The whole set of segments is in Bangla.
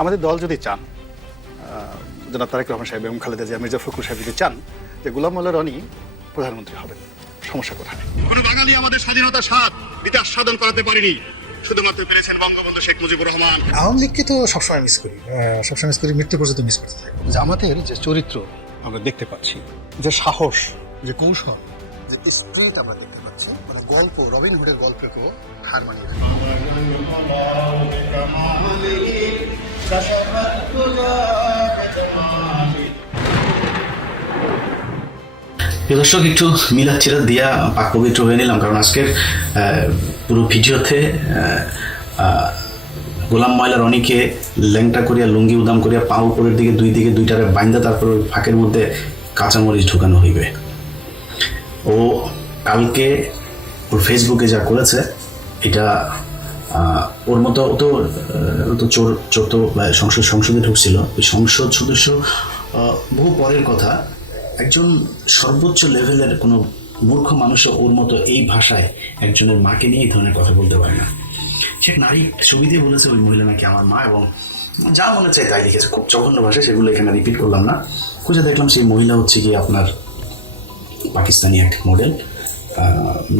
আমাদের দল যদি চান, জনাব তারেক রহমান সাহেব এবং খালেদা জিয়া, মির্জা ফখরুল সাহেব যদি চান যে গোলাম মোল্লা রনি প্রধানমন্ত্রী হবেন, সমস্যা কোথায়? কোনো বাঙালি আমাদের স্বাধীনতার স্বাদ বিকাশ সাধন করাতে পারেনি, শুধুমাত্র পেরেছেন বঙ্গবন্ধু শেখ মুজিবুর রহমান। আওয়ামী লীগকে তো সবসময় মিস করি, মৃত্যু পর্যন্ত মিস করতে থাকি। জামাতের যে চরিত্র আমরা দেখতে পাচ্ছি, যে সাহস, যে কৌশল, যে স্পিরিট আমরা দেখতে পাচ্ছি, মানে গল্প, রবিন হুডের গল্পকেও হার মানিয়ে দেয়। প্রিয় দর্শক, একটু মিলাদ চিরাত দিয়া পাক পবিত্র হয়ে নিলাম, কারণ আজকের পুরো ভিডিওতে গোলাম ময়লা রনিকে ল্যাংটা করিয়া লুঙ্গি উদাম করিয়া পা উপরের দিকে দুইটারে বাইন্দা তারপর ওই ফাঁকের মধ্যে কাঁচামরিচ ঢুকানো হইবে। ও কালকে ওর ফেসবুকে যা করেছে, এটা ওর মতো ও তো চোর তো সংসদে ঢুকছিল, ওই সংসদ সদস্য বহু পরের কথা। একজন সর্বোচ্চ লেভেলের কোনো মূর্খ মানুষও ওর মতো এই ভাষায় একজনের মাকে নিয়ে এই ধরনের কথা বলতে পারে না। সে নারী ছবি দিয়ে বলেছে ওই মহিলা নাকি আমার মা, এবং যা মনে চাই তাই লিখেছে, খুব জঘন্য ভাষায়, সেগুলো এখানে রিপিট করলাম না। খুঁজে দেখলাম সেই মহিলা হচ্ছে কি আপনার পাকিস্তানি এক মডেল,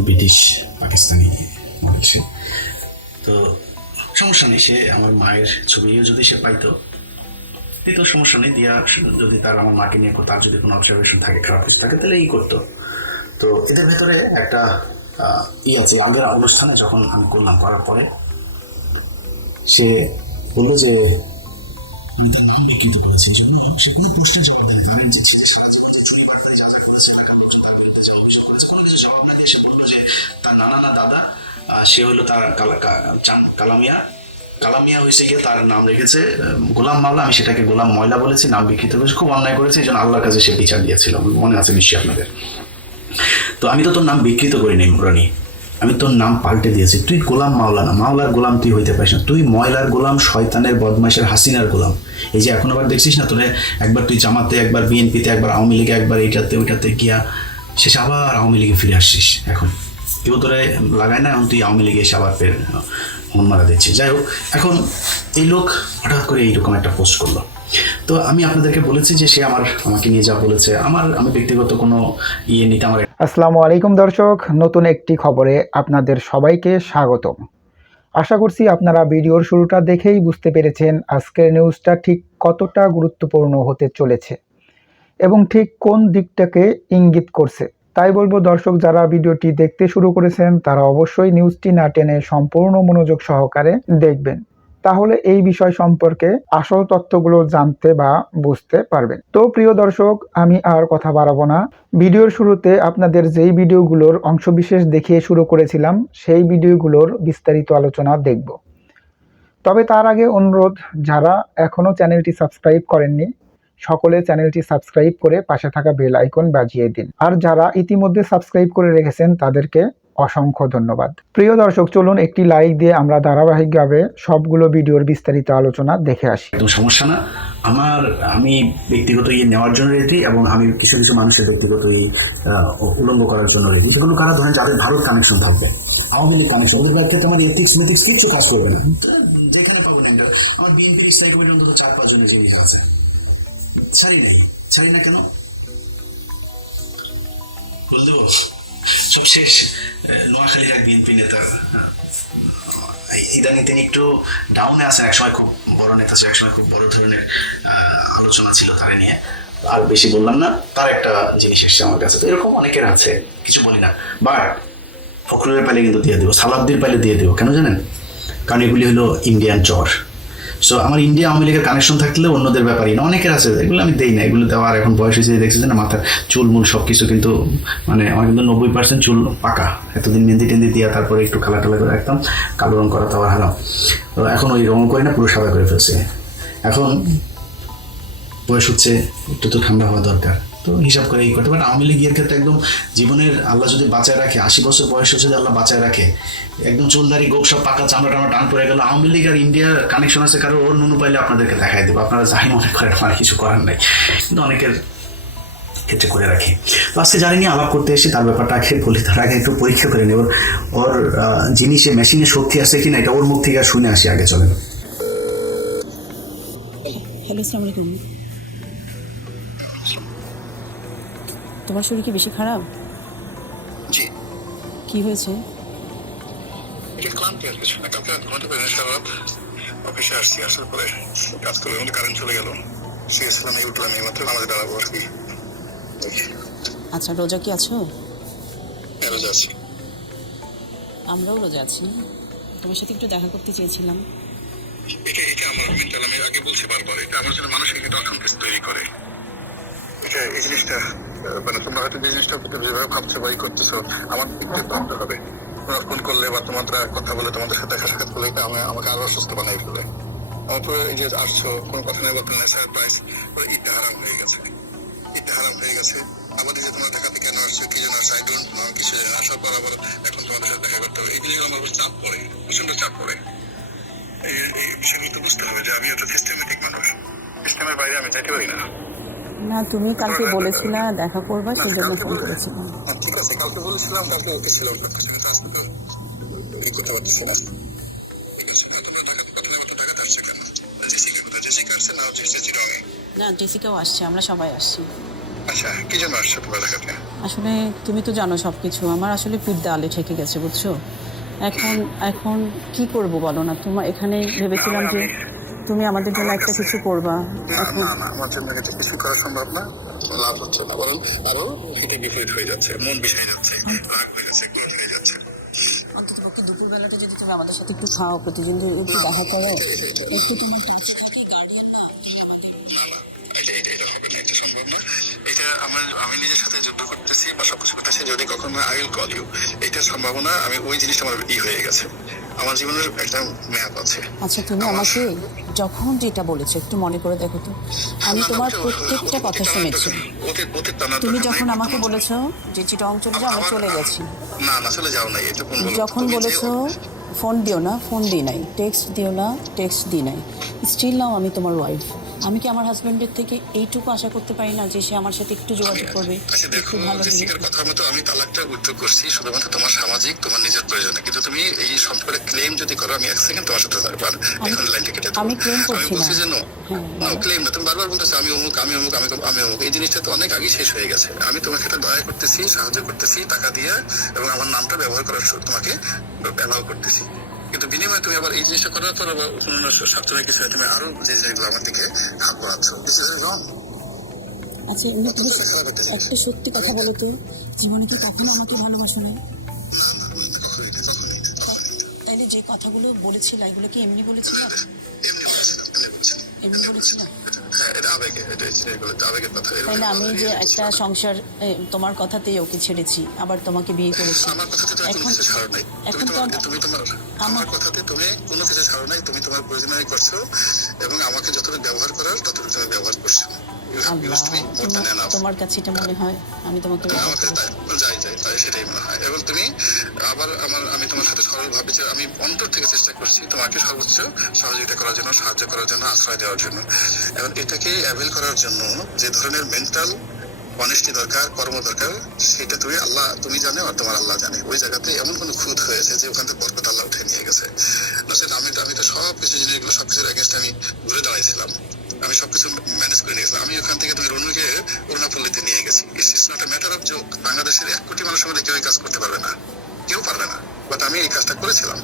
ব্রিটিশ পাকিস্তানি মডেল। সে তো সমস্যা নেই, সে আমার মায়ের ছবিও যদি সে পাইতো তো সমস্যা নেই, দিয়া যদি তার আমার মাকে নিয়ে তার যদি কোনো অবজারভেশন থাকে, খারাপ কিছু থাকে, তাহলে এই করতো। তো এদের ভেতরে একটা আছে, আগের অনুষ্ঠানে যখন আমি করলাম, করার পরে সে বললো যে বিকৃত করেছি, সেখানে প্রশ্নের জবাব দেয়, জানেন যে ছেলে সারা জীবন যে চুরি বার্তায় যা যা করেছে, টাকা পর্যন্ত তার বিরুদ্ধে যা অভিযোগ করেছে, কোনো কিছু জবাব না দিয়ে সে বললো যে তার নানা না দাদা, সে হলো তার কালামিয়া হয়েছে গিয়ে তার নাম রেখেছে গোলাম মাওলা, আমি সেটাকে গোলাম ময়লা বলেছি, নাম বিকৃত করেছি, খুব অন্যায় করেছে, এই জন্য আল্লাহর কাছে সে বিচার দিয়েছিল, মনে আছে নিশ্চয়ই আপনাদের। তো আমি তো তোর নাম বিকৃত করিনি রনি, আমি তোর নাম পাল্টে দিয়েছি, তুই গোলাম মাওলা না, মাওলার গোলাম তুই হইতে পারিস না, তুই ময়লার গোলাম, শয়তানের বদমাইশের হাসিনার গোলাম। এই যে এখন আবার দেখছিস না, তোরে একবার তুই জামাতে, একবার বিএনপিতে, একবার আওয়ামী লীগে, একবার এইটাতে ওইটাতে গিয়া শেষে আবার আওয়ামী লীগে ফিরে আসছিস। এখন কেউ তোরে লাগায় না, এখন তুই আওয়ামী লীগে এসে আবার ফের মন মারা দিচ্ছিস। যাই হোক, এখন এই লোক হঠাৎ করে এইরকম একটা পোস্ট করলো। তো আমি আপনাদেরকে বলেছি যে সে আমাকে নিয়ে যা বলেছে, আমি ব্যক্তিগত কোনো নিতে আমার। আসসালামু আলাইকুম দর্শক, নতুন একটি খবরে আপনাদের সবাইকে স্বাগতম। আশা করছি আপনারা ভিডিওর শুরুটা দেখেই বুঝতে পেরেছেন আজকের নিউজটা ঠিক কতটা গুরুত্বপূর্ণ হতে চলেছে এবং ঠিক কোন দিকটাকে ইঙ্গিত করছে। তাই বলবো দর্শক, যারা ভিডিওটি দেখতে শুরু করেছেন তারা অবশ্যই নিউজটি না টেনে সম্পূর্ণ মনোযোগ সহকারে দেখবেন, তাহলে এই বিষয় সম্পর্কে আসল তথ্যগুলো জানতে বা বুঝতে পারবেন। তো প্রিয় দর্শক, আমি আর কথা বাড়াবো না। ভিডিওর শুরুতে আপনাদের যেই ভিডিওগুলোর অংশবিশেষ দেখিয়ে শুরু করেছিলাম, সেই ভিডিওগুলোর বিস্তারিত আলোচনা দেখব। তবে তার আগে অনুরোধ, যারা এখনো চ্যানেলটি সাবস্ক্রাইব করেননি সকলে চ্যানেলটি সাবস্ক্রাইব করে পাশে থাকা বেল আইকন বাজিয়ে দিন, আর যারা ইতিমধ্যে সাবস্ক্রাইব করে রেখেছেন তাদেরকে অসংখ্য ধন্যবাদ। প্রিয় দর্শক, চলুন একটি লাইক দিয়ে আমরা ধারাবাহিকভাবে সবগুলো ভিডিওর বিস্তারিত আলোচনা দেখে আসি। একদম সমস্যা না, আমি ব্যক্তিগত নেওয়ার জন্য রেডি, এবং আমি কিছু কিছু মানুষের ব্যক্তিগত উলঙ্গ করার জন্য রেডি। সেগুলো কারা ধরেন যাদের ভারত কানেকশন থাকবে, আওয়ামী লীগ কানেকশন, ওদের ক্ষেত্রে আমার এথিক্স মেথিক্স কিচ্ছু কাজ করবে না। যেখানে পাবো না, আমার বিএনপির ইসলামী কমিটি অন্তত 4-5 জনের জিনিস আছে, ছাড়ি না কেন বল দেবো। সব শেষ, নোয়াখালীর এক বিএনপি নেতা, ইদানিং তিনি একটু ডাউনে আছেন, একসময় খুব বড় নেতা ছিল, একসময় খুব বড় ধরনের আলোচনা ছিল তার নিয়ে, আর বেশি বললাম না। তার একটা জিনিস এসছে আমার কাছে, তো এরকম অনেকের আছে, কিছু বলি না। বাট ফখরুলের পাইলে কিন্তু দিয়ে দেবো, সালাউদ্দির পাইলে দিয়ে দেবো, কেন জানেন? কারণ এগুলি হলো ইন্ডিয়ান চর। সো আমার ইন্ডিয়া আওয়ামী লীগের কানেকশন থাকলে অন্যদের ব্যাপারই না, অনেকের আছে, এগুলো আমি দেই না, এগুলো দেওয়ার এখন বয়স হয়েছে, দেখছি না মাথার চুলমুল সব কিছু, কিন্তু মানে আমার কিন্তু 90% চুল পাকা, এতদিন মেহেন্দি টেন্দি দিয়া তারপরে একটু কালা টালা করে রাখতাম, কালো রং করা তো আবার হারাম, তো এখন ওই রং করি না, পুরো সাদা করে ফেলছে। এখন বয়স হচ্ছে, একটু তো ঠান্ডা হওয়া দরকার, তো হিসাব করে এই করতে। বাট আওয়ামী লীগের ক্ষেত্রে একদম জীবনের আল্লাহ যদি বাঁচায় রাখে, 80 বছর বয়স হচ্ছে যে আল্লাহ বাঁচায় রাখে, একদম চুলদারি গোপ সব পাকা, চামড়া টামড়া টান পড়ে গেল, আওয়ামী লীগ আর ইন্ডিয়ার কানেকশন আছে কারো, ওর নুনু পাইলে আপনাদেরকে দেখাই দেবো, আপনারা যাই মনে করেন, আমার কিছু করার নাই, কিন্তু অনেকের ক্ষেত্রে করে রাখি। তো আজকে জানি নিয়ে আলাপ করতে এসে তার ব্যাপারটা আগে বলি, তার আগে একটু পরীক্ষা করে নেব ওর জিনিসে মেশিনে শক্তি আছে কিনা, এটা ওর মুখ থেকে শুনে আসি আগে। চলেন। হ্যালো, আসসালামু আলাইকুম। তোমার শরীর কি বেশি খারাপ? জি, কি হয়েছে? একটু ক্লান্তি আর কিছু না। কালকে ঘুমাতে পারিনি সারা রাত। অফিসে আসছি, আসার পরে কাজ করে মধ্যে কারেন্ট চলে গেল। শুয়েছিলাম, এই উঠলাম, এই মাত্র আমাদের দাঁড়াবো আর কি। আচ্ছা, রোজা কি আছো? রোজা আছি। আমরাও রোজা আছি। তোমার সাথে একটু দেখা করতে চেয়েছিলাম। এটা আমার মেন্টাল, আমি আগে বলছি বারবার, এটা আমার জন্য মানসিক একটা অসন্তোষ তৈরি করে। এই জিনিসটা মানে তোমরা হয়তো যে জিনিসটা যেভাবে ভাবছো বা করতেছো, আমার দিক থেকে ভাবতে হবে। তোমরা ফোন করলে বা তোমরা কথা বলে তোমাদের সাথে দেখা সাক্ষাৎ করলে এটা আমাকে আরো অসুস্থ বানাই ফেলে। আমার তো এই যে আসছো, কোনো কথা নেই, বলতে নেই, সারপ্রাইজ, ঈদটা হারাম হয়ে গেছে। ঈদটা হারাম হয়ে গেছে। আবার এই যে তোমরা দেখাতে কেন আসছো, কি জন্য আসছো, আই ডোন্ট নো, কিছু আসার পর আবার এখন তোমাদের সাথে দেখা করতে হবে, এই জিনিস আমার উপর চাপ পড়ে, প্রচন্ড চাপ পড়ে। এই বিষয়গুলো তো বুঝতে হবে যে আমি একটা সিস্টেমেটিক মানুষ, সিস্টেমের বাইরে আমি যাইতে পারি না। না, তুমি কালকে বলেছিলা দেখা করবা, সেই জন্য ফোন করেছিলাম। ঠিক আছে, কালকে বলেছিলাম, কালকে ওকে ছিলাম, আজকে তো এই করতে পারতেছি না। ঠিক আছে, তোমরা ঢাকাতে আসছে কেন? জেসিকা আসছে না, হচ্ছে চিরঙে? না, জেসিকাও আসছে, আমরা সবাই আসছি। আচ্ছা, কি জন্য আসছো তোমরা ঢাকাতে? আসলে তুমি তো জানো সব কিছু, আমার আসলে পিঠ আলে ঠেকে গেছে, বুঝছো? এখন কি করব বলো না? তোমার এখানে ভেবেছিলাম যে তুমি আমাদের জন্য একটা কিছু করবা। এখন না, আমার জন্য এটা কিছু করা সম্ভব না, লাভ হচ্ছে না, বরং আরো হিতে বিপরীত হয়ে যাচ্ছে, মন বিষয় যাচ্ছে, রাগ হয়ে যাচ্ছে, ক্রোধ হয়ে যাচ্ছে। অন্ততপক্ষে দুপুরবেলাটা যদি তুমি আমাদের সাথে একটু খাও, প্রতিদিন একটু দেখা করো, একটু এটা হবে না, এটা সম্ভব না। এটা আমি নিজের সাথে যুদ্ধ করতেছি বা সবকিছু করতেছি, যদি কখনো আই উইল কল ইউ, এটার সম্ভাবনা, আমি ওই জিনিসটা আমার হয়ে গেছে, আমার জীবনের একটা ম্যাপ আছে। আচ্ছা, তুমি আমাকে যখন যেটা বলেছো একটু মনে করে দেখো তো, আমি তোমার প্রত্যেকটা কথা শুনেছি। তুমি যখন আমাকে বলেছো যে চিটং চলে যাও, আমি চলে গেছি। না, চলে যাও নাই, এটা কোন বলো? যখন বলেছো ফোন দিও না, ফোন দিই নাই, টেক্সট দিও না, টেক্সট দিই নাই, স্টিল নাও আমি তোমার ওয়াইফ। আমি কি আমার হাজবেন্ডের থেকে এইটুকু আশা করতে পারি না যে সে আমার সাথে একটু যোগাযোগ করবে, আচ্ছা দেখো, একটু ভালো জেসিকার কথা মতো আমি তালাকটা উদ্যোগ করছি শুধুমাত্র তোমার সামাজিক, তোমার নিজের প্রয়োজনে, কিন্তু তুমি এই সম্পর্কে ক্লেম যদি করো, আমি এক সেকেন্ড তোমার সাথে থাকবো, এখন লাইনটা কেটে দেবো। আমি ক্লেম আমি করছি না। বলছি যে ক্লেম না, তুমি বারবার বলতেছো আমি অমুক, আমি অমুক, আমি অমুক, এই জিনিসটা তো অনেক আগে শেষ হয়ে গেছে। আমি তোমাকে একটা দয়া করতেছি, সাহায্য করতেছি টাকা দিয়ে, এবং আমার নামটা ব্যবহার করার তোমাকে অ্যালাউ করতেছি, কিন্তু বিনিময়ে তুমি আবার এই জিনিসটা করার পর আবার কোনো স্বার্থের কিছু তুমি আরো যে জিনিসগুলো আমার দিকে হাত বাড়াচ্ছ, রং। আচ্ছা, এমনি তুমি একটা সত্যি কথা বলো তো, জীবনে কি কখনো আমাকে ভালোবাসো না? তাইলে যে কথাগুলো বলেছিল এগুলো কি এমনি বলেছিল? এমনি বলেছিল? তাইলে আমি যে একটা সংসার তোমার কথাতেই ওকে ছেড়েছি, আবার তোমাকে বিয়ে করেছি, এখন তো আমার কথাতে তুমি কোনো কিছু ছাড়ো নাই, তুমি তোমার প্রয়োজনীয় করছো, এবং আমাকে যতটুকু ব্যবহার করার ততটুকু তুমি ব্যবহার করছো। তোমার কাছে এটা মনে হয় আমি তোমাকে যাই সেটাই মনে হয়, এবং তুমি আবার আমি তোমার সাথে সরল ভাবে যে আমি অন্তর থেকে চেষ্টা করছি তোমাকে সর্বোচ্চ সহযোগিতা করার জন্য, সাহায্য করার জন্য, আশ্রয় দেওয়ার জন্য, এবং এটাকে অ্যাভেল করার জন্য যে ধরনের মেন্টাল অনেস্টি দরকার, কর্ম দরকার, সেটা তুমি জানো আর তোমার আল্লাহ জানে। ওই জায়গাতে এমন কোনো খুঁত হয়েছে যে ওখান থেকে বরকত আল্লাহ উঠে নিয়ে গেছে। না সেটা আমি তো সবকিছু জিনিসগুলো সবকিছুর এগেনস্ট আমি ঘুরে দাঁড়াইছিলাম, আমি সবকিছু ম্যানেজ করে নিয়েছিলাম। আমি ওখান থেকে তুমি রনুকে অরুণাপল্লিতে নিয়ে গেছি। It's not a matter of joke. বাংলাদেশের 1 কোটি মানুষের মধ্যে কেউ এই কাজ করতে পারবে না, কেউ পারবে না, বাট আমি এই কাজটা করেছিলাম।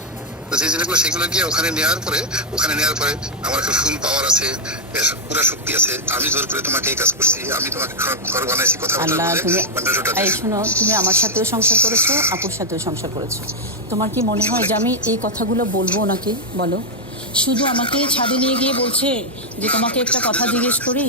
যে জিনিসগুলো সেগুলো গিয়ে ওখানে নেওয়ার পরে আমার একটা ফুল পাওয়ার আছে, পুরা শক্তি আছে। আমি জোর করে তোমাকে এই কাজ করছি, আমি তোমাকে ঘর বানাইছি, কথা আল্লাহ। তুমি শোনো, তুমি আমার সাথেও সংসার করেছো, আপুর সাথেও সংসার করেছো। তোমার কি মনে হয় যে আমি এই কথাগুলো বলবো ওনাকে? বলো, শুধু আমাকে ছাদে নিয়ে গিয়ে বলছে যে তোমাকে একটা কথা জিজ্ঞেস করি।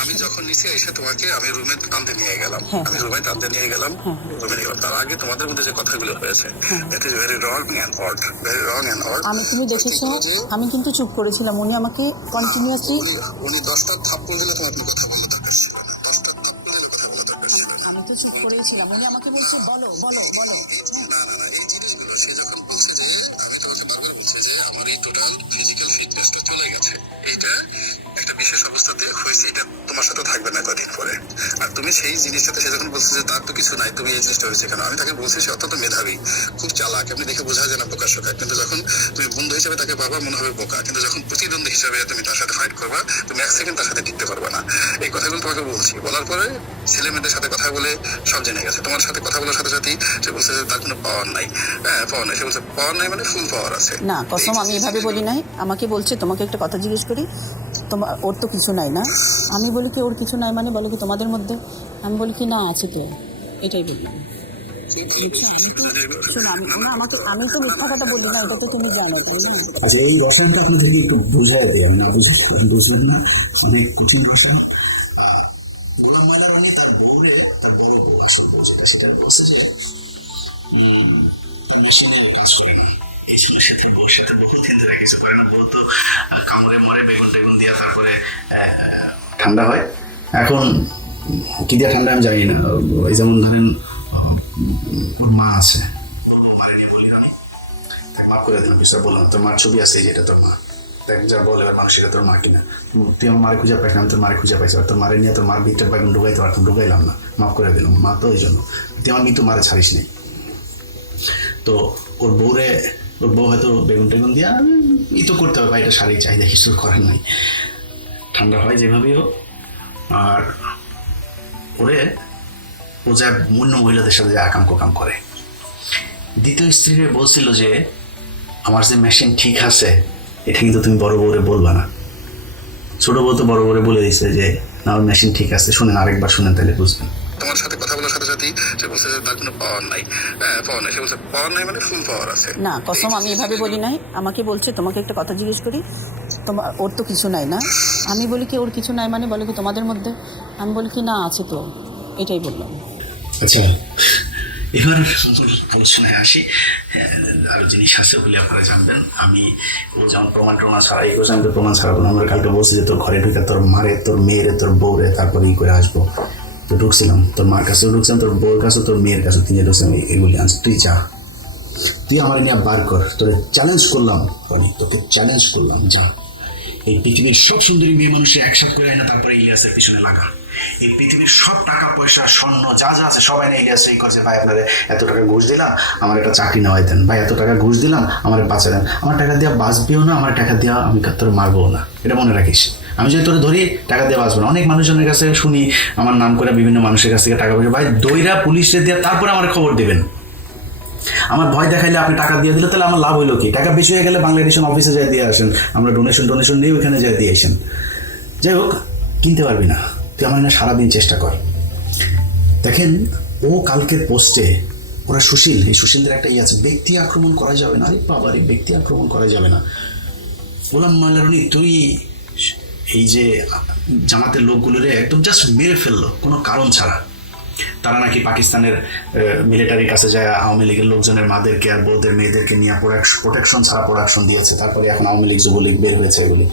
আমি যখন নিচে এসে তোমাকে আমি রুমে টানতে নিয়ে গেলাম, রুমে নিয়ে তার আগে তোমাদের মধ্যে যে কথাগুলো হয়েছে, it is very wrong and odd, very wrong and odd. আমি, তুমি দেখেছো, আমি কিন্তু চুপ করেছিলাম। উনি আমাকে কন্টিনিউয়াসলি উনি 10টা থাপ্পড় দিলে তোমার কথা বলার দরকার ছিল না, 10টা থাপ্পড় দিলে কথা বলার দরকার ছিল না। আমি তো চুপ করেছিলাম, উনি আমাকে বলছে বলো বলো বলো। না, এই জিনিসগুলো সে যখন বলছে যে, আমি তোমাকে বারবার বলছি যে আমার এই টোটাল ফিজিক্যাল ফিটনেসটা চলে গেছে, এটা একটা বিশেষ অবস্থাতে হয়েছে, এটা তোমার সাথে থাকবে না কদিন পরে। আর তুমি সেই জিনিসটাতে সে যখন বলছে যে তার তো কিছু নাই, তুমি এই জিনিসটা হয়েছে কেন, আমি তাকে বলছি সে অত্যন্ত মেধাবী, খুব চালাক, আপনি দেখে বোঝা যায় না বোকা শোকা, কিন্তু যখন তুমি বন্ধু হিসেবে তাকে ভাবা মনে হবে বোকা, কিন্তু যখন প্রতিদ্বন্দ্বী হিসেবে তুমি তার সাথে ফাইট করবা, তুমি এক সেকেন্ড তার সাথে টিকতে পারবে না। এই কথাগুলো তোমাকে বলছি। বলার পরে ছেলে মেয়েদের সাথে কথা বলে সব জেনে গেছে। তোমার সাথে কথা বলার সাথে সাথেই সে বলছে যে তার কোনো পাওয়ার নাই। হ্যাঁ, পাওয়ার নাই। সে বলছে পাওয়ার নাই মানে ফুল পাওয়ার আছে। না কসম, আমি এভাবে বলি নাই। আমাকে বলছে তোমাকে একটা কথা জিজ্ঞেস করি, তোমার ওর তো কিছু নাই না। আমি বলি কি ওর কিছু নাই মানে বলো কি তোমাদের মধ্যে? আমি বলি কি না আছে তো, এটাই বলি। শোনো, আমি তো মিথ্যা কথা বলি না, এটা তো তুমি জানো, তাই না? আচ্ছা, এই রসায়নটা আপনাদেরকে একটু বোঝাই দিই, আমি না বুঝলেন না, অনেক কঠিন রসায়ন। গোলাম মাদার অনেক তার বউরে, তার বউ আসল বউ যেটা, সেটা বলছে যে মেশিনে কাজ করে না, এই জন্য সে তার বউর সাথে বহুত দিন ধরে কিছু করে না। বউ তো কামড়ে মরে বেগুন টেগুন দিয়া তারপরে ঠান্ডা হয়। এখন কি দিয়ে ঠান্ডা আমি জানি না। এই যেমন ধরেন ওর মা আছে, মারেনি বলি আমি, তাকে মাফ করে দিলাম, বিষয় বললাম তোর মার ছবি আছে, যেটা তোর মা, দেখ যা বলে মানুষ এটা তোর মা কিনা, তুই আমার মারে খুঁজে পাইস না, আমি তোর মারে খুঁজে পাইছি, তোর মারে নিয়ে তোর মার বিটটা বেগুন ঢুকাইতে পারতাম, ঢুকাইলাম না, মাফ করে দিলাম। মা তো ওই জন্য তুই আমার মৃত্যু মারে ছাড়িস নেই। তো ওর বউরে, ওর বউ হয়তো বেগুন টেগুন দিয়া ই তো করতে হবে, এটা শারীরিক চাহিদা কিছু করার নাই, ঠান্ডা হয় যেভাবেই হোক। আর ওরে ও যা অন্য মহিলাদের সাথে যে আকাম কোকাম করে। দ্বিতীয় স্ত্রীরে বলছিল যে আমার যে মেশিন ঠিক আছে, এটা কিন্তু তুমি বড় বউরে বলবা না। ছোট বউ তো বড় বউরে বলে দিচ্ছে যে না, ওর মেশিন ঠিক আছে। শুনেন, আরেকবার শুনেন, তাহলে বুঝবেন। তোমার সাথে কথা বলার সাথে সাথেই সে বলছে যে তার কোনো পাওয়ার নাই। হ্যাঁ, পাওয়ার নাই। সে বলছে পাওয়ার নাই মানে ফুল পাওয়ার আছে। না কসম, আমি এভাবে বলি নাই। আমাকে বলছে তোমাকে একটা কথা জিজ্ঞেস করি, তোমার ওর তো কিছু নাই না। আমি বলি কি ওর কিছু নাই মানে বলো কি তোমাদের মধ্যে? আমি বলি কি না আছে তো, এটাই বললাম। আচ্ছা, এবার আলোচনায় আসি। আরো জিনিস আছে বলে আপনারা জানবেন। আমি ও যেমন প্রমাণ ছাড়া, এই আমি তো প্রমাণ ছাড়াবো না। আমরা কালকে বলছি যে তোর ঘরে ঢুকে তোর মারে, তোর মেয়েরে, তোর বউরে, তারপরে ই করে আসবো। তো ঢুকছিলাম, তোর মার কাছেও ঢুকছিলাম, তোর বউর কাছে, তোর মেয়ের কাছে, তিনটে ঢুকছিলাম। এগুলি আনছি, তুই যা, তুই আমার নিয়ে বার কর। তোর চ্যালেঞ্জ করলাম, তোকে চ্যালেঞ্জ করলাম, যা এই পৃথিবীর সব সুন্দরী মেয়ে মানুষের একসাথে করে আয় না, তারপরে ইলিয়াসের পিছনে লাগা। এই পৃথিবীর সব টাকা পয়সা স্বর্ণ যা যা আছে সবাই না ইলিয়াস এই করছে, ভাই আপনাদের এত টাকা ঘুষ দিলাম, আমার একটা চাকরি নেওয়াই দেন, ভাই এত টাকা ঘুষ দিলাম, আমার বাঁচা দেন, আমার টাকা দেওয়া বাঁচবেও না, আমার টাকা দেওয়া আমি তোর মারবও না, এটা মনে রাখিস। আমি যদি তোর ধরি টাকা দিয়ে বাঁচবো না। অনেক মানুষজনের কাছে শুনি আমার নাম করে বিভিন্ন মানুষের কাছ থেকে টাকা পয়সা, ভাই দইরা পুলিশে দিয়ে তারপরে আমার খবর দেবেন। আমার ভয় দেখাইলে আপনি টাকা দিয়ে দিলে তাহলে আমার লাভ হইলো কি? টাকা বেশি হয়ে গেলে বাংলাদেশ অফিসে যাই দিয়ে আসেন, আমরা ডোনেশন নিয়ে ওইখানে যাই দিয়ে আসেন। যাই হোক, কিনতে পারবি না, তুই আমার না সারাদিন চেষ্টা কর। দেখেন, ও কালকের পোস্টে, ওরা সুশীল, এই সুশীলদের একটা আছে, ব্যক্তি আক্রমণ করা যাবে না। আরে বাবারে, ব্যক্তি আক্রমণ করা যাবে না। গোলাম মাওলা রনি, তুই এই যে জামাতের লোকগুলোরে একদম জাস্ট মেরে ফেললো কোনো কারণ ছাড়া। তারা নাকি পাকিস্তানের মিলিটারির কাছে যায় আওয়ামী লীগের লোকজনের মাদেরকে আর বউদের মেয়েদেরকে নিয়ে প্রোটেকশন ছাড়া প্রোডাকশন দিয়েছে, তারপরে এখন আওয়ামী লীগ যুবলীগ বের হয়েছে এগুলি।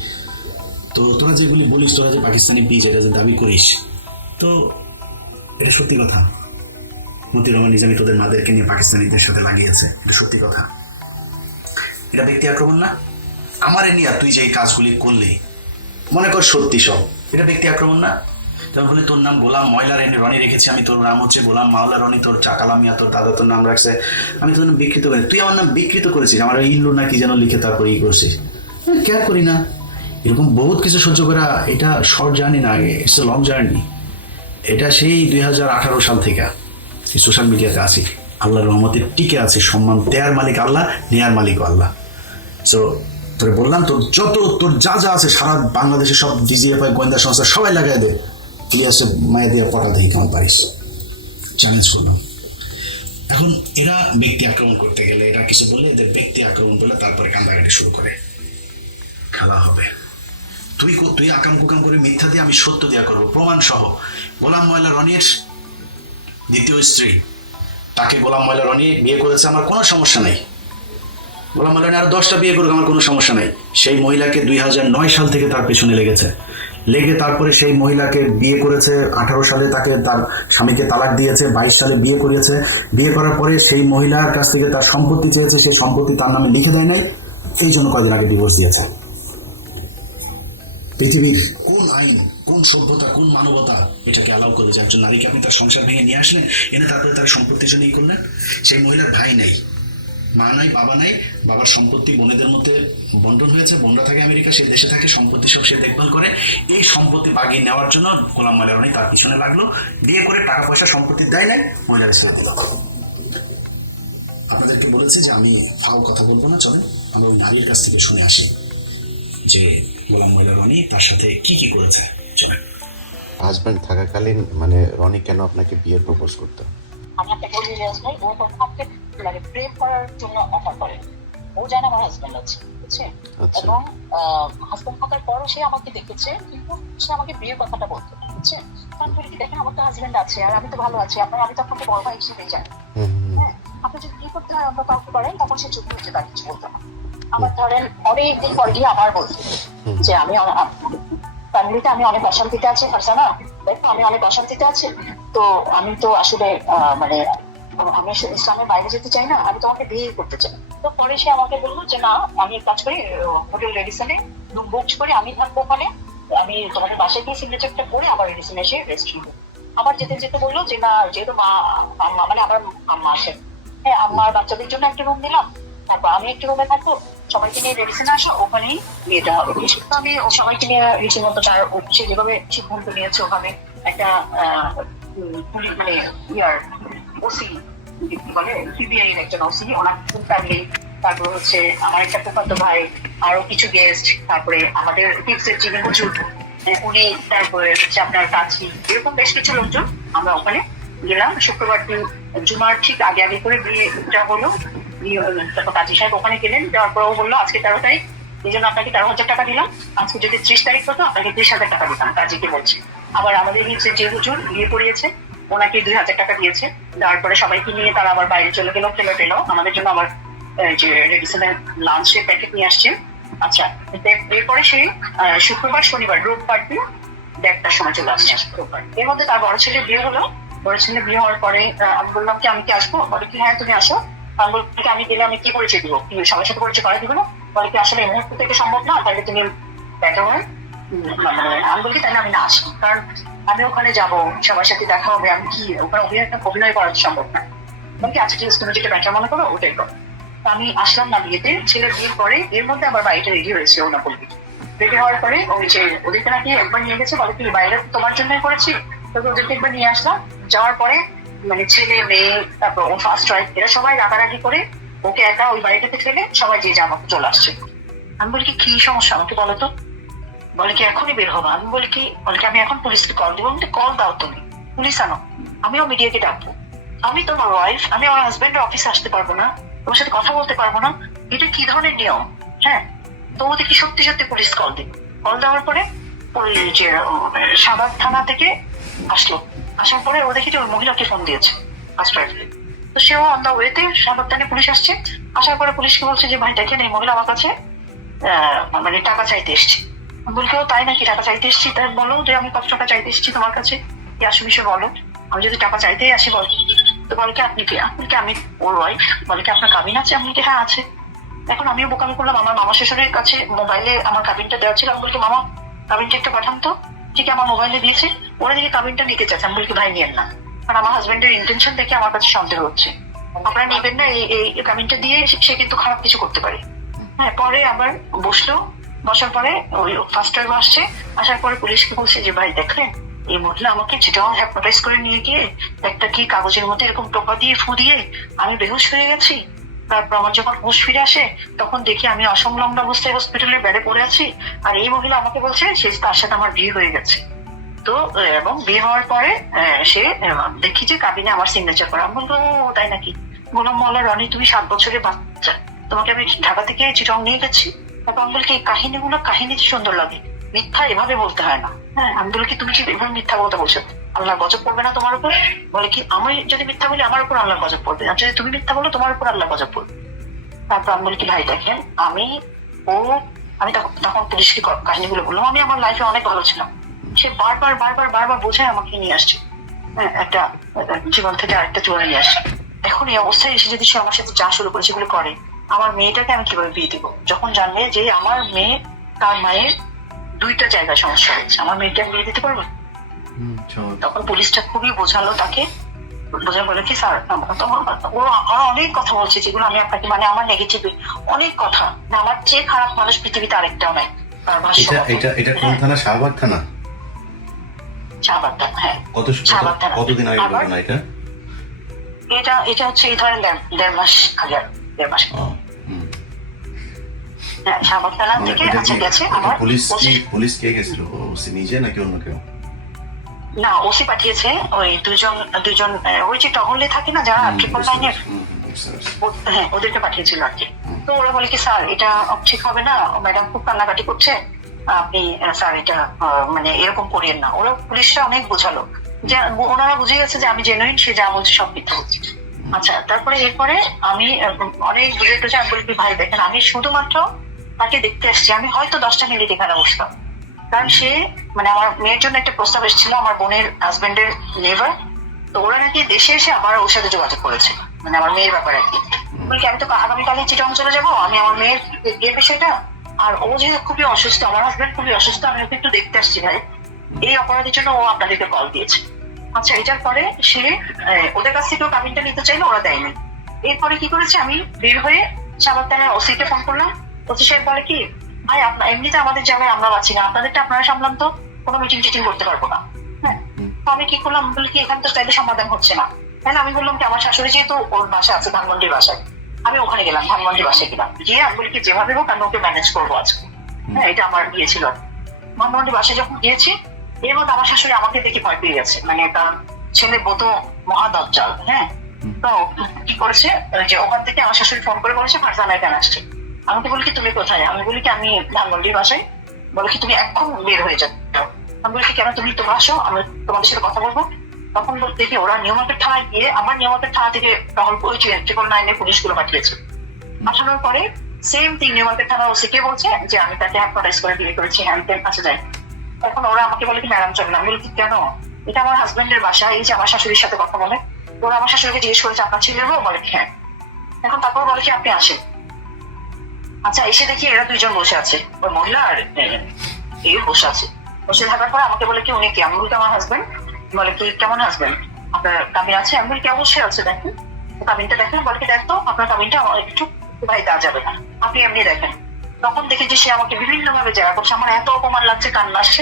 তো তোরা যেগুলি বলিস, তোরা যে পাকিস্তানি বীজ, এটা যে দাবি করিস, তো এটা সত্যি কথা। মতিউর রহমান নিজামী তোদের মাদেরকে নিয়ে পাকিস্তানিদের সাথে লাগিয়েছে, এটা সত্যি কথা। এটা ব্যক্তি আক্রমণ না? আমারে নিয়ে তুই যে এই কাজগুলি করলি, মনে কর সত্যি সব, এটা ব্যক্তি আক্রমণ না? তখন বলে তোর নাম গোলাম ময়লা রনি রেখেছি আমি, তোর নাম হচ্ছে গোলাম মাওলা রনি, তোর চাকালা মিয়া, তোর দাদা তোর নাম রাখছে, আমি তোর নাম বিকৃত করি, তুই আমার নাম বিকৃত করেছিস, আমার ইল্লু না কি যেন লিখে তারপরে ই করছিস। কেয়ার করি না, এরকম বহুত কিছু সহ্য করা। এটা শর্ট জার্নি না, ইটস এ লং জার্নি। এটা সেই 2018 সাল থেকে এই সোশ্যাল মিডিয়াতে আছি, আল্লাহর রহমতে টিকে আছে। সম্মান দেয়ার মালিক আল্লাহ, নেয়ার মালিকও আল্লাহ। সো তোরে বললাম, তোর যা যা আছে সারা বাংলাদেশের সব ডিজিএফআই গোয়েন্দা সংস্থা সবাই লাগাই দে, ইলিয়াসে মায়া দিয়ে পটা দেখি কেমন পারিস, চ্যালেঞ্জ করলাম। এখন এরা ব্যক্তি আক্রমণ করতে গেলে, এরা কিছু বললে, এদের ব্যক্তি আক্রমণ করলে তারপরে কান্দাকাটি শুরু করে, খেলা হবে। তুই আকাম কুকাম করে মিথ্যা দিয়ে, আমি সত্য দিয়া করবো, প্রমাণ সহ। গোলাম ময়লা রনির দ্বিতীয় স্ত্রী, তাকে গোলাম ময়লা রনি বিয়ে করেছে, আমার কোনো সমস্যা নেই। গোলাম ময়লা রনি আর 10টা বিয়ে করুক, আমার কোনো সমস্যা নেই। সেই মহিলাকে 2009 সাল থেকে তার পেছনে লেগে তারপরে সেই মহিলাকে বিয়ে করেছে। 18 সালে তাকে তার স্বামীকে তালাক দিয়েছে, 22 সালে বিয়ে করিয়েছে। বিয়ে করার পরে সেই মহিলার কাছ থেকে তার সম্পত্তি চেয়েছে, সেই সম্পত্তি তার নামে লিখে দেয় নাই, এই জন্য কয়েকদিন আগে ডিভোর্স দিয়েছে। পৃথিবীর কোন আইন, কোন সভ্যতা, কোন মানবতা এটাকে অ্যালাউ করে যে একজন নারীকে আপনি তার সংসার ভেঙে নিয়ে আসলেন, এনে তারপরে তার সম্পত্তির জন্য ই করলেন? সেই মহিলার ভাই নেই, মা নাই, বাবা নাই, বাবার সম্পত্তি বোনেদের মধ্যে বন্টন হয়েছে, বোনরা থাকে আমেরিকা, সে দেশে থাকে, সম্পত্তি সব সে দেখভাল করে। এই সম্পত্তি বাগিয়ে নেওয়ার জন্য গোলাম মাওলা রনি তার পিছনে লাগলো, বিয়ে করে টাকা পয়সা সম্পত্তি দেয় নাই, মহিলার ছেড়ে দিল। আপনাদেরকে বলেছি যে আমি ফাও কথা বলবো না, চলেন আমরা ওই নারীর কাছ থেকে শুনে আসি যে গোলাম মাওলা রনি তার সাথে কি কি করেছে। চলেন। হাজব্যান্ড থাকাকালীন মানে রনি কেন আপনাকে বিয়ের প্রপোজ করতো? আমি একটা বলি রিয়াজ ভাই, ও আমাকে মানে প্রে করার জন্য অফার করে। ও জানে আমার হাজব্যান্ড আছে, বুঝছে? আচ্ছা। এবং হাজব্যান্ড থাকার পরও সে আমাকে দেখেছে, কিন্তু সে আমাকে বিয়ের কথাটা বলতো, বুঝছে? কারণ বলি কি, দেখেন আমার তো হাজব্যান্ড আছে আর আমি তো ভালো আছি, আমি তো আপনাকে বড় ভাই হিসেবে জানি। হ্যাঁ, আপনি যদি বিয়ে করতে হয় আমরা কাউকে করেন, তখন সে চুপ হচ্ছে, তার কিছু বলতো না। আমার ধরেন অনেকদিন পর গিয়ে আবার বলছি যে আমি ফ্যামিলিতে আমি অনেক অশান্তিতে আছি, ফারজানা দেখো আমি অনেক অশান্তিতে আছি, তো আমি তো আসলে মানে আমি ইসলামের বাইরে যেতে চাই না, আমি তোমাকে বিয়ে করতে চাই। তো পরে সে আমাকে বললো যে না, আমি এক কাজ করি, হোটেল রেডিসনে রুম বুক করে আমি থাকবো ওখানে, আমি তোমাদের বাসায় গিয়ে সিগনেচারটা করে আবার রেডিসনে এসে রেস্ট নিবো। আবার যেতে যেতে বললো যে না, যেহেতু মা মানে আমার আম্মা আসেন, হ্যাঁ আমার বাচ্চাদের জন্য একটা রুম দিলাম, তারপর আমি একটু রুমে থাকবো, সবাইকে নিয়ে রেডিসনে আসা, ওখানেই বিয়েটা হবে। তো আমি সবাইকে নিয়ে রীতিমতো তার সে যেভাবে সিদ্ধান্ত নিয়েছে, ওখানে একটা মানে ইয়ার ওসি বলে সিবিআই এর একজন ওসি, ওনার ফুল ফ্যামিলি, তারপর হচ্ছে আমার একটা ফুফাতো ভাই, আরো কিছু গেস্ট, তারপরে আমাদের টিপসের যিনি হুজুর উনি, তারপরে হচ্ছে আপনার কাছি, এরকম বেশ কিছু লোকজন আমরা ওখানে গেলাম। শুক্রবার দিন জুমার ঠিক আগে আগে করে বিয়েটা হলো। তারপর কাজী সাহেব ওখানে গেলেন, যাওয়ার পর ও বললো আজকে 13 তারিখ, এই জন্য আপনাকে 13,000 টাকা দিলাম, আজকে যদি 30 তারিখ হতো আপনাকে 30,000 টাকা দিতাম, কাজীকে বলছে। আবার আমাদের নিচে যে হুজুর বিয়ে পড়িয়েছে ওনাকে 2,000 টাকা দিয়েছে। দেওয়ার পরে সবাইকে নিয়ে তারা আবার বাইরে চলে গেল, খেলো আমাদের জন্য আবার যে রেডিসনের লাঞ্চের প্যাকেট নিয়ে আসছে। আচ্ছা, এরপরে সে শুক্রবার শনিবার রোববার দিন 1টার সময় চলে আসছে রোববার। এর মধ্যে তার বড় ছেলের বিয়ে হলো। বড় ছেলের বিয়ে হওয়ার পরে আমি বললাম কি আমি কি আসবো? বলে কি হ্যাঁ তুমি আসো। আমি বললাম কি আমি গেলে আমি কি পরিচয় দিব, কি সবার সাথে পরিচয় করা দিব না? বলে কি আসলে এই মুহূর্তে থেকে সম্ভব না, তাহলে তুমি বেটার হয়। আমি বলি তাহলে আমি না আসি, কারণ আমি ওখানে যাবো, সবার সাথে দেখা হবে, আমি কি ওখানে অভিনয় করা সম্ভব না। বলকি আচ্ছা ঠিক আছে, তুমি যেটা বেটার মনে করো ওটাই করো। আমি আসলাম না বিয়েতে, ছেলের বিয়ের পরে এর মধ্যে আবার বাড়িটা রেডি হয়েছে, ওনা বলবি রেডি হওয়ার পরে ওই যে ওদেরকে নাকি একবার নিয়ে গেছে, বলে কি বাইরে তোমার জন্যই করেছি, তবে ওদেরকে একবার নিয়ে আসলাম। যাওয়ার পরে মানে ছেলে মেয়ে, তারপর ও ফার্স্ট ওয়াইফ, এরা সবাই রাগারাগি করে ওকে একা ওই বাড়িটাতে ফেলে সবাই যে আমাকে চলে আসছে। আমি বলি কি সমস্যা আমাকে বলো তো? বলে কি এখনই বের হবো। আমি বলি কি, বলে কি আমি এখন পুলিশকে কল দিব। বলতে কল দাও তুমি, পুলিশ আনো, আমিও মিডিয়াকে ডাকবো। আমি তোমার ওয়াইফ, আমি আমার হাজবেন্ডের অফিসে আসতে পারবো না, তোমার সাথে কথা বলতে পারবো না, এটা কি ধরনের নিয়ম? হ্যাঁ, তো ওদের কি সত্যি সত্যি পুলিশ কল দিল। কল দেওয়ার পরে ওই যে সাভার থানা থেকে আসলো, আসার পরে ও দেখি যে ওই মহিলাকে ফোন দিয়েছে ফার্স্ট ওয়াইফকে। তো সেও অন দা ওয়েতে সাভার থানায় পুলিশ আসছে। আসার পরে পুলিশকে বলছে যে ভাই দেখেন এই মহিলা আমার কাছে মানে টাকা চাইতে এসছে। বলি কেউ তাই নাকি, টাকা চাইতে এসছি? তাই বলো যে আমি কত টাকা চাইতে এসছি তোমার কাছে, কি আসে বলো, আমি যদি টাকা চাইতেই আসি বল। তো বলে কি আপনি কি? আমি ওর ওয়াইফ। বলে কি আপনার কাবিন আছে? আমি কি হ্যাঁ আছে। এখন আমিও বোকামি করলাম, আমার মামা শ্বশুরের কাছে মোবাইলে আমার কাবিনটা দেওয়া ছিল। আমি বলি মামা কাবিনটা একটা পাঠান তো। ঠিক আমার মোবাইলে দিয়েছে, ওরা দেখি কাবিনটা নিতে চাচ্ছে। আমি বলি ভাই নিয়েন না, কারণ আমার হাজবেন্ডের ইন্টেনশন দেখে আমার কাছে সন্দেহ হচ্ছে, আপনারা নেবেন না, এই কাবিনটা দিয়ে সে কিন্তু খারাপ কিছু করতে পারে। হ্যাঁ, পরে আবার বসলো, বসার পরে ওই ফার্স্ট ওয়াইফ আসছে। আসার পরে পুলিশকে বলছে যে ভাই দেখলেন এই মহিলা আমাকে চিটাং হ্যাপনোটাইজ করে নিয়ে গিয়ে একটা কি কাগজের মধ্যে এরকম টোকা দিয়ে ফু দিয়ে আমি বেহুশ হয়ে গেছি। তারপর আমার যখন হুঁশ ফিরে আসে তখন দেখি আমি অসংলগ্ন অবস্থায় হসপিটালের বেডে পড়ে আছি, আর এই মহিলা আমাকে বলছে সে তার সাথে আমার বিয়ে হয়ে গেছে। তো এবং বিয়ে হওয়ার পরে সে দেখি যে কাবিনে আমার সিগনেচার করা। আমি বলবো তাই নাকি? গোলাম মাওলা রনি তুমি 7 বছরের বাচ্চা, তোমাকে আমি ঢাকা থেকে চিটাং নিয়ে গেছি। তারপর আমি বলি কি কাহিনী সুন্দর লাগে, মিথ্যা এভাবে বলতে হয় না। হ্যাঁ, আমি বলি কি তুমি কি এভাবে মিথ্যা বলতে বলছো, আল্লাহ গজব পড়বে না তোমার উপর? বলে কি আমি যদি মিথ্যা বলি আমার উপর আল্লাহ গজব পড়বে, আর যদি তুমি মিথ্যা বলো তোমার উপর আল্লাহ গজব পড়বে। তারপর আমি বলি কি ভাই দেখেন আমি তখন পুলিশকে কাহিনীগুলো বললাম। আমি আমার লাইফে অনেক ভালো ছিলাম, সে বারবার বোঝায় আমাকে নিয়ে আসছে, একটা জীবন থেকে আরেকটা চলে নিয়ে আসছে। এখন এই অবস্থায় এসে যদি সে আমার সাথে যা শুরু করে সেগুলো করে, আমার মেয়েটাকে আমি কিভাবে বিয়ে দিব? যখন জানবে যে আমার মেয়ে তার মায়ের দুইটা জায়গায় সমস্যা হচ্ছে, আমার মেয়েকে আমি বিয়ে দিতে পারবো? তখন পুলিশটা খুবই বোঝালো তাকে, বোঝা বলে কি স্যার ওরা অনেক কথা বলছে যেগুলো আমি আপনাকে মানে আমার নেগেটিভ অনেক কথা, আমার চেয়ে খারাপ মানুষ পৃথিবীতে আরেকটাও নাই। তার ভাষ্য এটা কোন থানা? শাহবাগ থানা? শাহবাগ থানা, হ্যাঁ। কতদিন আগে ঘটনা এটা? এটা হচ্ছে এই ধরেন 1.5 মাস আগে, 1.5 মাস। হ্যাঁ, শাহবাগ থানা থেকে আচ্ছা গেছে আমার পুলিশ কে গেছিল? ওসি নিজে নাকি অন্য কেউ? না, ওসি পাঠিয়েছে, ওই দুজন ওই যে টহলে থাকে না যারা 999-এর, হ্যাঁ ওদেরকে পাঠিয়েছিল আর কি। তো ওরা বলে কি স্যার এটা ঠিক হবে না, ম্যাডাম খুব কান্নাকাটি করছে, আপনি স্যার এটা মানে এরকম করিয়েন না। ওরা পুলিশরা অনেক বোঝালো, যে ওনারা বুঝে গেছে যে আমি জেনুইন, সে যা বলছে সব মিথ্যা বলছে। আচ্ছা, তারপরে এরপরে আমি অনেক বুঝে টুঝে আমি বলি ভাই দেখেন আমি শুধুমাত্র তাকে দেখতে আসছি, আমি হয়তো 10টা মিনিট এখানে বসতাম, কারণ সে মানে আমার মেয়ের জন্য একটা প্রস্তাব এসেছিল আমার বোনের হাজবেন্ডের নেভার, তো ওরা নাকি দেশে এসে আবার ওর সাথে যোগাযোগ করেছে, মানে আমার মেয়ের ব্যাপারে আর কি। বলছি আমি তো আগামীকালে চিটং চলে যাবো, আমি আমার মেয়ের বিয়ে বিষয়টা, আর ও যে খুবই অসুস্থ, আমার হাজবেন্ড খুবই অসুস্থ, আমি ওকে একটু দেখতে আসছি ভাই, এই অপরাধের জন্য ও আপনাদেরকে কল দিয়েছে। আচ্ছা, এটার পরে সে ওদের কাছ থেকেও কাবিনটা নিতে চাইলো, ওরা দেয়নি। এরপরে কি করেছে, আমি বের হয়ে শাহবাগ থানার ওসিকে ফোন করলাম। ওসি সাহেব বলে কি ভাই আপনার এমনিতে আমাদের জায়গায় আমরা পাচ্ছি না, আপনাদেরটা আপনারা সামলান, তো কোনো মিটিং টিটিং করতে পারবো না। হ্যাঁ, তো আমি কি করলাম, বলি কি এখানে তো চাইলে সমাধান হচ্ছে না, তাই না? আমি বললাম কি আমার শাশুড়ি যেহেতু ওর বাসা আছে ধানমন্ডির বাসায়, আমি ওখানে গেলাম, ধানমন্ডির বাসায় গেলাম, গিয়ে আমি বলি কি যেভাবে হোক আমি ওকে ম্যানেজ করবো আজকে। হ্যাঁ, এটা আমার বিয়ে ছিল। ধানমন্ডির বাসায় যখন গিয়েছি, এর মধ্যে আমার শাশুড়ি আমাকে দেখে ভয় পেয়ে গেছে, মানে কারণ ছেলে বত মহাদজ্জাল। হ্যাঁ, তো কি করেছে, যে ওখান থেকে আমার শাশুড়ি ফোন করে বলেছে ফারজানা কেন আসছে। আমাকে বলি কি তুমি কোথায়? আমি বলি কি আমি ধানমন্ডির বাসায়। বলে কি তুমি এখন বের হয়ে যাও। আমি বলি কি কেন, তুমি তো আসো, আমি তোমাদের সাথে কথা বলবো। তখন বলতে কি ওরা নিয়মাতের থানায় গিয়ে আমার নিয়মাতের থানা থেকে টহল 999-এর পুলিশগুলো পাঠিয়েছে। পাঠানোর পরে সেম থিং নিয়মাতের থানা ওসিকে বলছে যে আমি তাকে অ্যাডভার্টাইজ করে বিয়ে করেছি, হ্যান্ড কাছে যাই। এখন ওরা আমাকে বলে কি ম্যাডাম চলেন। আমি বলি কি কেন, এটা আমার হাজবেন্ডের বাসা, এই যে আমার শাশুড়ির সাথে কথা বলে। ওরা আমার শাশুড়িকে জিজ্ঞেস করেছে আপনার ছেলের বউ? বলে হ্যাঁ। এখন তারপর বলে কি আপনি আসেন। আচ্ছা, এসে দেখি এরা দুইজন বসে আছে, ওই মহিলা আর এই বসে আছে। বসে থাকার পরে আমাকে বলে কি উনি কি? আমি বলতে আমার হাজবেন্ড। বলে কি কেমন হাজবেন্ড, আপনার কাবিন আছে? আমি বলি কি অবশ্যই আছে, দেখেন কাবিনটা দেখেন। বলে কি দেখতো আপনার কাবিনটা একটু ভাই দেওয়া যাবে না, আপনি এমনি দেখেন। তখন দেখে যে সে আমাকে বিভিন্ন ভাবে জায়গা করছে, আমার এত অপমান লাগছে, কান্না আসছে।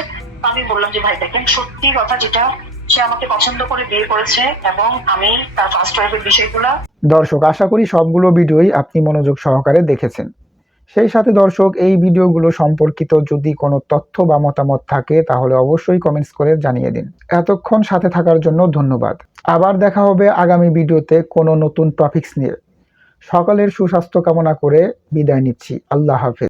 আমি বললাম যে ভাই দেখেন সত্যি কথা যেটা, সে আমাকে পছন্দ করে বিয়ে করেছে এবং আমি তার ফার্স্ট ওয়াইফের বিষয়গুলো। দর্শক, আশা করি সবগুলো ভিডিওই আপনি মনোযোগ সহকারে দেখেছেন। সেই সাথে দর্শক, এই ভিডিওগুলো সম্পর্কিত যদি কোনো তথ্য বা মতামত থাকে তাহলে অবশ্যই কমেন্টস করে জানিয়ে দিন। এতক্ষণ সাথে থাকার জন্য ধন্যবাদ। আবার দেখা হবে আগামী ভিডিওতে কোনো নতুন টপিকস নিয়ে। সকলের সুস্বাস্থ্য কামনা করে বিদায় নিচ্ছি। আল্লাহ হাফেজ।